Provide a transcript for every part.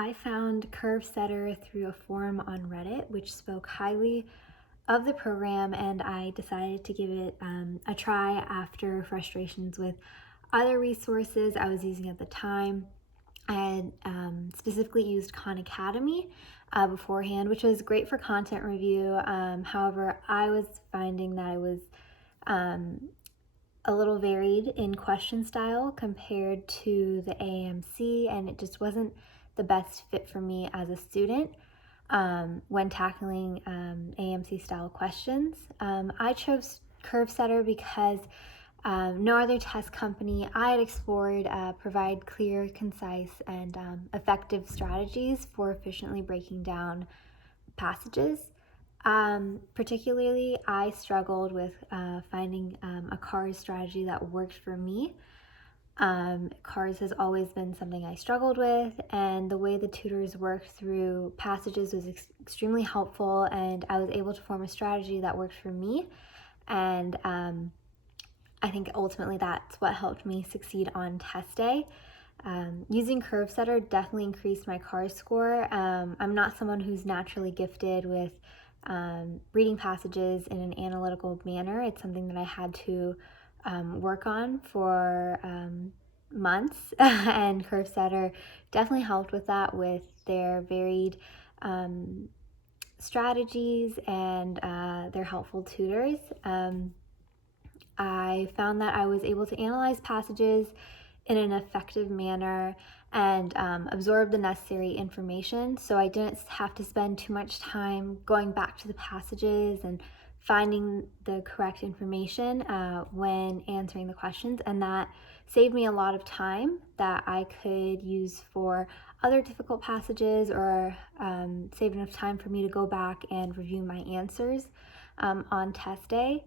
I found CurveSetter through a forum on Reddit, which spoke highly of the program, and I decided to give it a try after frustrations with other resources I was using at the time. I had specifically used Khan Academy beforehand, which was great for content review. However, I was finding that it was a little varied in question style compared to the AMC, and it just wasn't the best fit for me as a student when tackling AMC style questions. I chose CurveSetter because no other test company I had explored provide clear, concise, and effective strategies for efficiently breaking down passages. Particularly, I struggled with finding a CARS strategy that worked for me. CARS has always been something I struggled with, and the way the tutors worked through passages was extremely helpful, and I was able to form a strategy that worked for me. And I think ultimately that's what helped me succeed on test day. Using CurveSetter definitely increased my CARS score. I'm not someone who's naturally gifted with reading passages in an analytical manner. It's something that I had to work on for months, and CurveSetter definitely helped with that with their varied strategies and their helpful tutors. I found that I was able to analyze passages in an effective manner and absorb the necessary information, so I didn't have to spend too much time going back to the passages and finding the correct information when answering the questions, and that saved me a lot of time that I could use for other difficult passages, or save enough time for me to go back and review my answers on test day.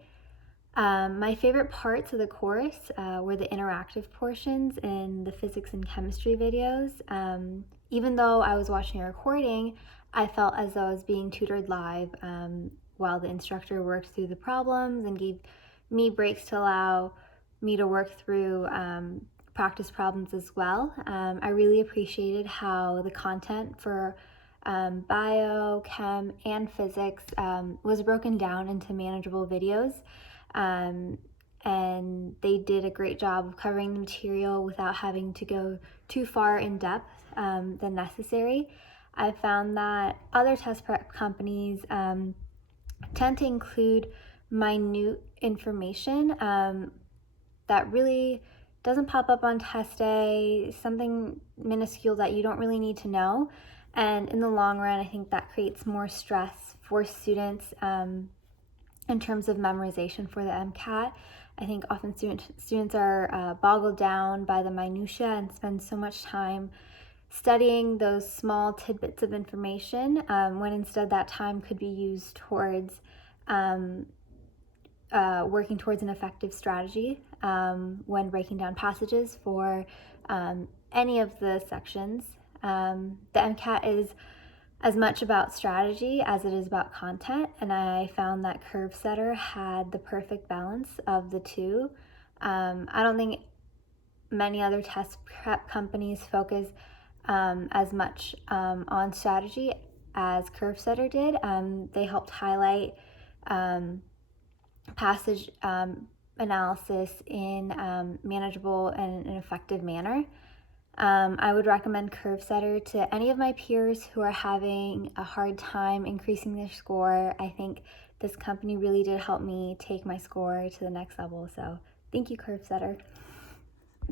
My favorite parts of the course were the interactive portions in the physics and chemistry videos. Even though I was watching a recording, I felt as though I was being tutored live while the instructor worked through the problems and gave me breaks to allow me to work through practice problems as well. I really appreciated how the content for bio, chem, and physics was broken down into manageable videos. And they did a great job of covering the material without having to go too far in depth than necessary. I found that other test prep companies tend to include minute information that really doesn't pop up on test day, something minuscule that you don't really need to know. And in the long run, I think that creates more stress for students in terms of memorization for the MCAT. I think often students are boggled down by the minutiae and spend so much time studying those small tidbits of information when instead that time could be used towards working towards an effective strategy when breaking down passages for any of the sections. The MCAT is as much about strategy as it is about content, and I found that CurveSetter had the perfect balance of the two. I don't think many other test prep companies focus as much on strategy as CurveSetter did. They helped highlight passage analysis in manageable and an effective manner. I would recommend CurveSetter to any of my peers who are having a hard time increasing their score. I think this company really did help me take my score to the next level. So thank you, CurveSetter.